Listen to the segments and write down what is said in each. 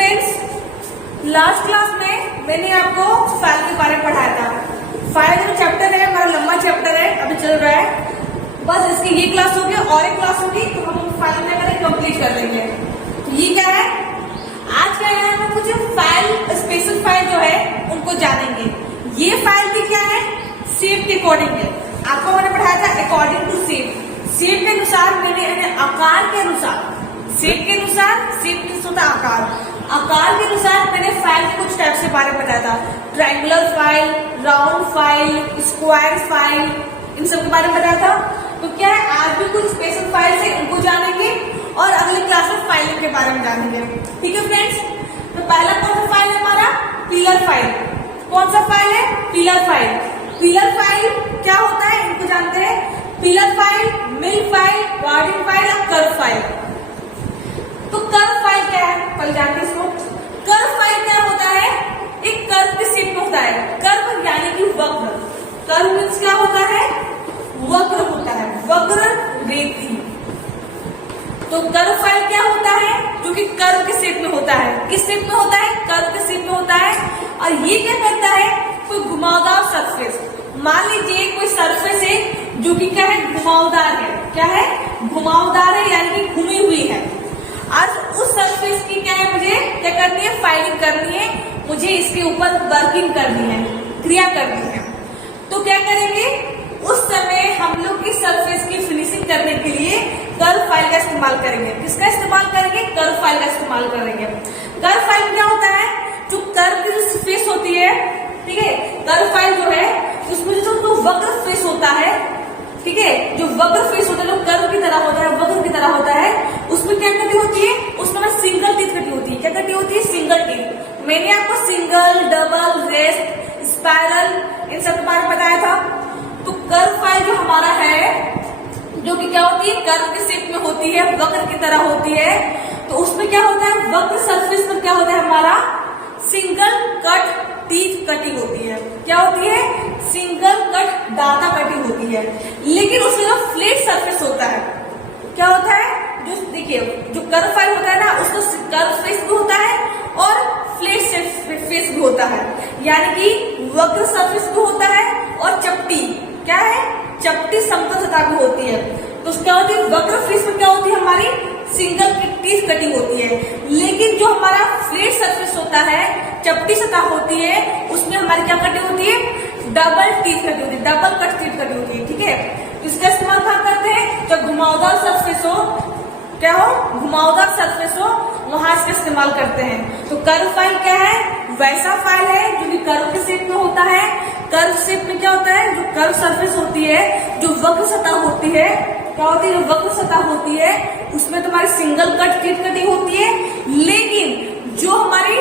Friends, last class में मैंने आपको फाइल के बारे में पढ़ाया था। फाइल जो चैप्टर है हमारा लंबा चैप्टर है, अभी चल रहा है। बस इसकी ये क्लास होगी और एक क्लास होगी तो हम फाइल क्या करें, कंप्लीट कर लेंगे। तो ये क्या है, आज क्या है, हम कुछ फाइल स्पेशल फाइल जो है उनको जानेंगे। ये फाइल की क्या है, शेप के अकॉर्डिंग है। आपको मैंने पढ़ाया था अकॉर्डिंग टू शेप। शेप के अनुसार मैंने आकार के अनुसार, शेप के अनुसार, शेप मीन्स होता है आकार के अनुसार मैंने फाइल के कुछ टाइप के बारे में बताया था। Triangular file, round file, square file, इन सब के बारे में बताया था। तो क्या है, आज भी कुछ स्पेशल फाइल है उनको जानेंगे और अगले क्लास में फाइलिंग के बारे में जानेंगे। ठीक है फ्रेंड्स, तो पहला कौन सा फाइल है हमारा, पिलर फाइल। कौन सा फाइल है, पिलर फाइल। पिलर फाइल क्या होता है इनको जानते हैं। Pillar file, mill file, warding file और कर्व फाइल। तो कर्व फाइल क्या है, पहले जानते हैं इसको। कर्व फाइल क्या होता है, एक कर्व के शेप में होता है। कर्व यानी कि वक्र। कर्व मीन्स क्या होता है, वक्र होता है, वक्र रेखी। तो कर्व फाइल क्या होता है, जो कि कर्व के शेप में होता है। किस शेप में होता है, कर्व के शेप में होता है। और ये क्या करता है, कोई घुमावदार सरफेस। मान लीजिए कोई सरफेस है जो कि क्या है, घुमावदार है। क्या है, घुमावदार है यानी कि घूमी हुई है। आज उस सरफेस की क्या है, मुझे क्या करनी है, फाइलिंग करनी है, मुझे इसके ऊपर वर्किंग करनी है, क्रिया करनी है। तो क्या करेंगे, उस समय हम लोग इस सरफेस की फिनिशिंग करने के लिए कर्व फाइल का इस्तेमाल करेंगे। किसका इस्तेमाल करेंगे, कर्व फाइल का इस्तेमाल करेंगे। कर्व फाइल क्या होता है, जो कर्व की जो फेस होती है, ठीक है, कर्व फाइल जो है उसमें जो वक्र फेस होता है, ठीक है, जो वक्र फेस होता है, जो कर्व की तरह होता है, वक्र की तरह होता है, उसमें क्या कटी होती है, उसमें सिंगल टीथ कटी होती है। क्या कटी होती है, सिंगल टीथ। मैंने आपको सिंगल, डबल, रेस्ट, स्पाइरल इन सब के बारे में बताया था। तो कर्व फाइल जो हमारा है, जो कि क्या होती है, कर्व के शेप में होती है, वक्र की तरह होती है। तो उसमें क्या होता है, वक्र सरफेस पर क्या होता है हमारा, सिंगल कट टीथ कटिंग होती है। क्या होती है, सिंगल कट दाता कटिंग होती है। लेकिन उसमें जो फ्लैट सरफेस होता है, क्या होता है, जो देखिए जो कर्व फाइल होता है ना, उसका कर्व फेस भी होता है और फ्लैट फेस भी होता है। यानी कि वक्र सरफेस भी होता है और चपटी, क्या है, चपटी समतल सतह भी होती है। तो क्या होती है, वक्र फेस में क्या होती है हमारी, सिंगल टीथ कटिंग होती है। लेकिन जो हमारा फ्लैट सरफेस होता है, चपटी सतह होती है, उसमें हमारी क्या कटिंग होती है, डबल टीथ कटिंग होती है, डबल कट टीथ कटिंग होती है। ठीक है, तो इसका इस्तेमाल कहाँ करते हैं, जब घुमावदार सरफेस हो, क्या हो, घुमावदार सरफेस हो, वहां इसका इस्तेमाल करते हैं। तो कर्व फाइल क्या है, वैसा फाइल है जो कि कर्व के शेप में होता है। कर्व शेप में क्या होता है, जो कर्व सरफेस होती है, जो वक्र सतह होती है, क्या होती है, जो वक्र सतह होती है, उसमें तुम्हारी सिंगल कट टीथ कटिंग होती है। लेकिन जो हमारी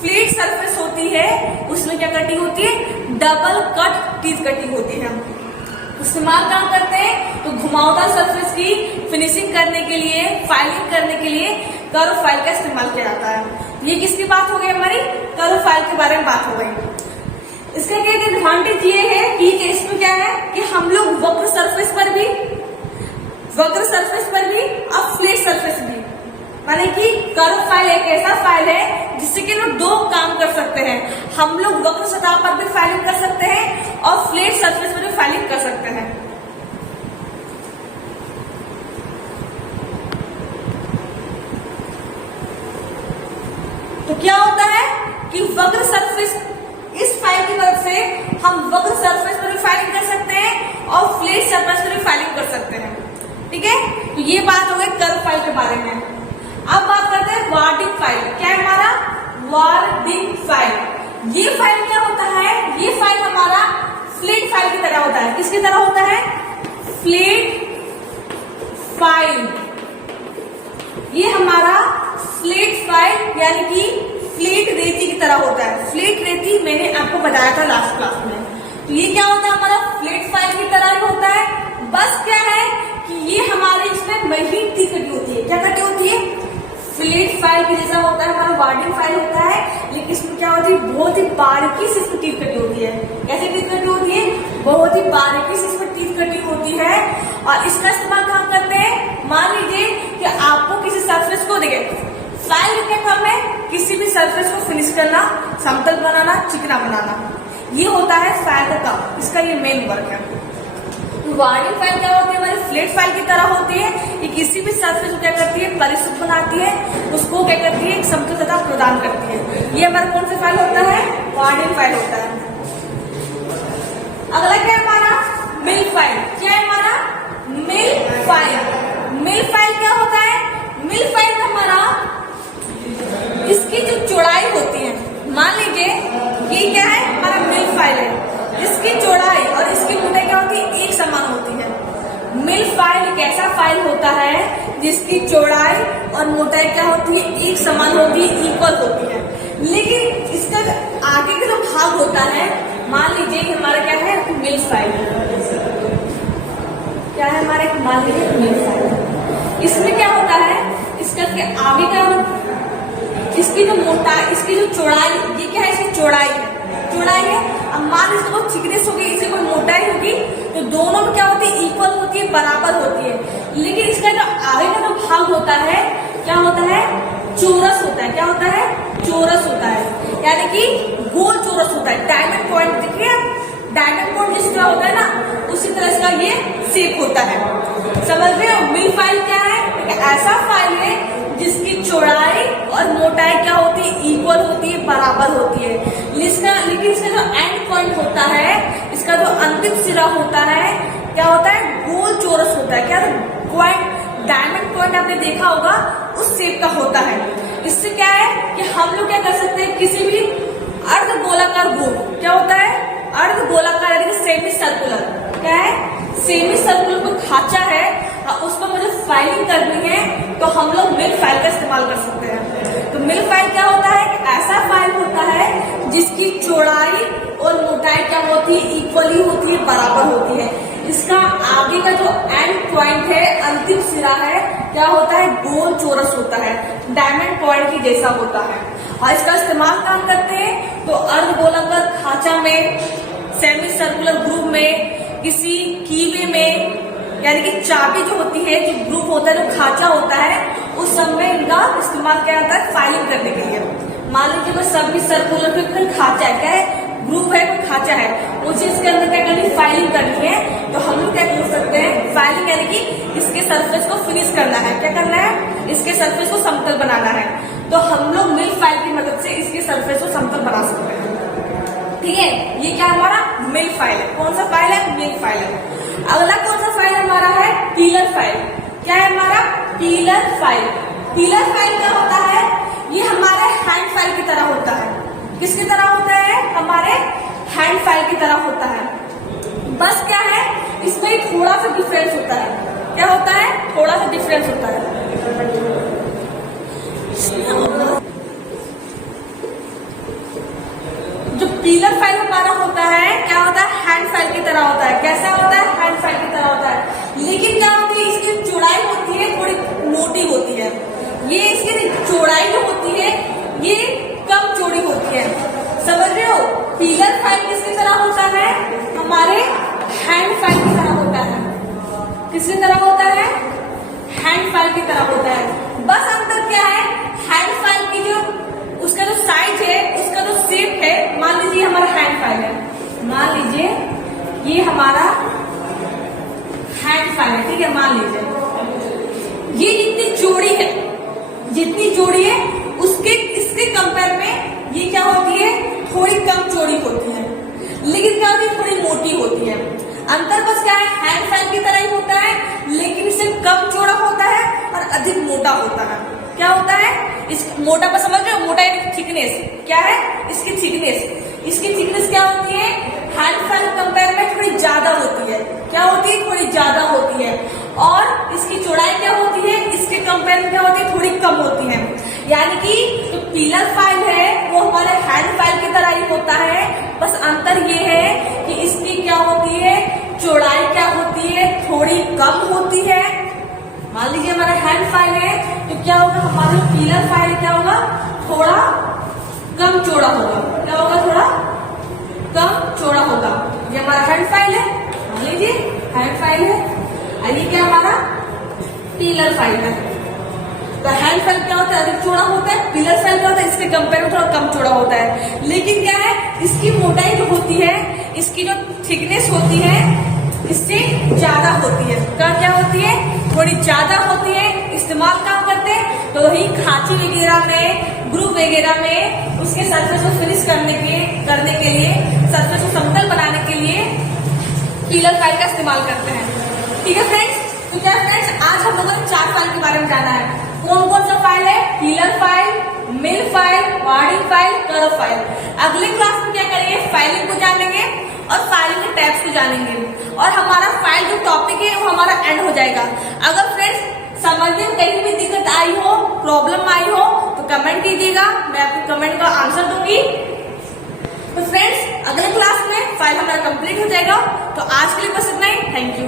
फ्लैट सरफेस होती है, उसमें क्या कटिंग होती है, डबल कट टीथ कटिंग होती है। इस्तेमाल कहाँ करते हैं, तो घुमावदार सरफेस की फिनिशिंग करने के लिए, फाइलिंग करने के लिए कर्व फाइल का इस्तेमाल किया जाता है। ये किसकी बात हो गई, हमारी कर्व फाइल के बारे में बात हो गई। इसका क्या एडवांटेज ये है कि इसमें क्या है कि हम लोग वक्र सरफेस पर भी और फ्लैट सरफेस भी, माने कि कर्व फाइल एक ऐसा फाइल है जिससे कि लोग दो काम कर सकते हैं। हम लोग वक्र सतह पर भी फाइलिंग कर सकते हैं और फ्लैट सरफेस पर भी फाइलिंग कर सकते हैं। तो क्या होता है कि वक्र सरफेस, इस फाइल की तरफ से हम वक्र सरफेस पर भी फाइलिंग कर सकते हैं और फ्लैट सरफेस पर भी फाइलिंग कर सकते हैं। ठीक है, तो ये बात हो गई कर्व फाइल के बारे में। अब बात करते हैं वार्डिंग फाइल। क्या है हमारा, वार्डिंग फाइल। ये फाइल क्या होता है, ये फाइल हमारा फ्लैट फाइल की तरह होता है। किसकी तरह होता है, फ्लैट फाइल। ये हमारा फ्लैट फाइल यानी कि फ्लैट रेती की तरह होता है। फ्लैट रेती मैंने आपको बताया था लास्ट क्लास में। तो ये क्या होता है, हमारा फ्लैट फाइल की तरह ही होता है। बस क्या है कि ये हमारे इसमें महीन टीथ कटी होती है। क्या कटी होती है, फ्लैट फाइल की जैसा होता है हमारा वार्डिंग फाइल होता है, लेकिन इसमें क्या होती है, बहुत ही बारीकी से इसमें टीथ कटी होती है। कैसे टीथ कटी होती है, बहुत ही बारीकी से इसमें टीथ कटी होती है। और इसका इस्तेमाल कहाँ करते हैं, मान लीजिए कि आपको किसी सरफेस को देखें, फाइल के काम में किसी भी सरफेस को फिनिश करना, समतल बनाना, चिकना बनाना, ये होता है फाइल का काम। इसका ये मेन वर्क है। वार्निंग फाइल क्या होती है? हमारी फ्लैट फाइल की तरह होती है। ये किसी भी सरफेस को क्या करती है? परिशुद्ध बनाती है, उसको क्या करती है? एक समतलता प्रदान करती है। ये हमारा कौन सा फाइल होता है? वार्निंग फाइल होता है। अगला क्या है हमारा? मिल फाइल। क्या है हमारा? मिल फाइल। मिल फाइल क्या होता है? मिल फाइल में हमारा इसकी जो चौड़ाई होती है, मान लीजिए ये क्या है? हमारा मिल फाइल है। इसकी चौड़ाई और इसकी मोटाई क्या होती है? एक समान होती है। मिल फाइल एक ऐसा फाइल होता है जिसकी चौड़ाई और मोटाई क्या होती है? एक समान होती है, इक्वल होती है। लेकिन इसका आगे का जो भाग होता है, मान लीजिए कि हमारा क्या है? मिल फाइल क्या है हमारे? मान लीजिए मिल फाइल। इसमें क्या होता है? इसका आगे का इसकी जो मोटाई, इसकी जो चौड़ाई, ये क्या है? इसकी चौड़ाई है, चौड़ाई है। अब मान लीजिए कोई थिकनेस होगी, इसे कोई मोटाई होगी, तो दोनों में क्या होती है? इक्वल होती है, बराबर होती है। लेकिन इसका जो आगे का जो भाग होता है, क्या होता है? चौरस होता है। क्या होता है? चौरस होता है, यानी कि गोल चौरस होता है। डायमंड पॉइंट देखिए, डायमंड पॉइंट जिस तरह होता है ना, उसी तरह इसका ये शेप होता है। समझ रहे हो? मिल फाइल क्या है? एक ऐसा फाइल है जिसकी चौड़ाई और मोटाई क्या होती है? इक्वल होती है, बराबर होती है। लेकिन इसका जो एंड पॉइंट होता है, इसका जो अंतिम सिरा होता है, क्या होता है? गोल चौरस होता है। क्या पॉइंट? डायमंड पॉइंट आपने देखा होगा, उस शेप का होता है। इससे क्या है कि हम लोग क्या कर सकते हैं? किसी भी अर्ध गोलाकार गोल, क्या होता है? अर्ध गोलाकार यानी कि सेमी सर्कुलर। क्या है? सेमी सर्कुलर को खांचा है, उस पर मुझे फाइलिंग करनी है, तो हम लोग मिल फाइल का इस्तेमाल कर सकते हैं। तो मिल फाइल क्या होता है? ऐसा फाइल होता है जिसकी चौड़ाई और मोटाई क्या होती है? इक्वली होती है, बराबर होती है। इसका आगे का जो एंड पॉइंट है, अंतिम सिरा है, क्या होता है? गोल चौरस होता है, डायमंड पॉइंट की जैसा होता है। और इसका इस्तेमाल कहाँ करते हैं? तो अर्ध गोलाकार खांचा में, सेमी सर्कुलर ग्रुप में, किसी कीवे में, यानी कि चाबी जो होती है, जो ग्रुप होता है, जो खांचा होता है, उस सब में इनका इस्तेमाल किया जाता है फाइलिंग करने के लिए। मान लीजिए कोई सभी सर्कुलर पे कोई खांचा है, क्या है? ग्रुप है, कोई खांचा है, मुझे इसके अंदर क्या करनी? फाइलिंग करनी है। तो हम लोग क्या कर सकते हैं? फाइलिंग यानी कि इसके सरफेस को फिनिश करना है। क्या करना है? इसके सरफेस को समतल बनाना है। तो हम लोग मिल फाइल की मदद से इसके सरफेस को समतल बना सकते हैं। ठीक है, ये क्या हमारा? मिल फाइल है। कौन सा फाइल है? मिल फाइल है। अगला कौन सा फाइल हमारा है? Pillar file. क्या है हमारा? Pillar file. पिलर फाइल क्या होता है? ये हमारे हैंड फाइल की तरह होता है। किसकी तरह होता है? हमारे हैंड फाइल की तरह होता है। बस क्या है, इसमें थोड़ा सा डिफरेंस होता है। क्या होता है? थोड़ा सा डिफरेंस होता है। जो पिलर फाइल हमारा होता है, क्या होता है? हैंड फाइल की तरह होता है। कैसा होता है? हैंड फाइल की तरह होता है। लेकिन क्या होती है? इसकी चौड़ाई होती है, थोड़ी मोटी होती है। ये इसकी चौड़ाई जो होती है, ये कम चौड़ी होती है। समझ रहे हो? पिलर फाइल किसकी तरह होता है? हमारे हैंड फाइल की तरह होता है। किसकी तरह होता है? हैंड फाइल की तरह होता है। बस अंतर क्या है? हैंड फाइल की जो उसका जो साइज है, उसका जो शेप है, मान लीजिए हमारा हैंड फाइल है, मान लीजिए ये हमारा हैंड फाइल है, ठीक है? मान लीजिए ये जितनी चौड़ी है, जितनी चौड़ी है, उसके इसके कंपेयर में ये क्या होती है? थोड़ी कम चौड़ी होती है। लेकिन क्या होती है? थोड़ी मोटी होती है। अंतर बस क्या है? हैंड फाइल की तरह ही होता है, लेकिन इससे कम चौड़ा होता है और अधिक मोटा होता है। क्या होता है? इस मोटा पर समझ रहे हो? मोटा यानी थिकनेस। क्या है? इसकी थिकनेस। इसकी थिकनेस क्या होती है? हैंड फाइल कंपेयर में थोड़ी ज्यादा होती है। क्या होती है? थोड़ी ज्यादा होती है। और इसकी चौड़ाई क्या होती है? इसके कंपेयर में क्या होती है? थोड़ी कम होती है। यानी कि जो पिलर फाइल है वो हमारे हैंड फाइल की तरह ही होता है, बस अंतर ये है कि इसकी क्या होती है? चौड़ाई क्या होती है? थोड़ी कम होती है। मान लीजिए हमारा हैंड फाइल है, तो क्या होगा? हमारा पिलर फाइल क्या होगा? थोड़ा कम चौड़ा होगा। क्या होगा? थोड़ा कम चौड़ा होगा। ये हमारा हैंड फाइल है, मान लीजिए हैंड फाइल है, और ये क्या हमारा? पिलर फाइल है। हैंड फाइल क्या होता है, अधिक चौड़ा होता है। पिलर फाइल क्या होता है, इसके कंपेयर में थोड़ा कम चौड़ा होता है। लेकिन क्या है, इसकी मोटाई जो होती है, इसकी जो थिकनेस होती है, इससे ज्यादा होती है। क्या होती है, थोड़ी ज्यादा होती है। इस्तेमाल काम करते हैं तो वही खांची वगैरह में, ग्रुप वगैरह में उसके सरफेस को फिनिश करने के लिए सरफेस को समतल बनाने के लिए पिलर फाइल का इस्तेमाल करते हैं। ठीक है फ्रेंड्स, तो क्या फ्रेंड्स, आज हम लोगों ने 4 फाइल के बारे में जाना है। कौन कौन सा फाइल है, pillar file, mill file, warding file, curve file. अगले क्लास में क्या करेंगे, फाइलिंग को जानेंगे और फाइलिंग के टाइप्स को जानेंगे और हमारा फाइल जो टॉपिक है वो हमारा एंड हो जाएगा। अगर फ्रेंड्स समझने में कहीं भी दिक्कत आई हो, प्रॉब्लम आई हो तो कमेंट कीजिएगा, मैं आपके कमेंट का आंसर दूंगी। तो फ्रेंड्स अगले क्लास में फाइल हमारा कंप्लीट हो जाएगा। तो आज के लिए बस इतना ही। Thank you.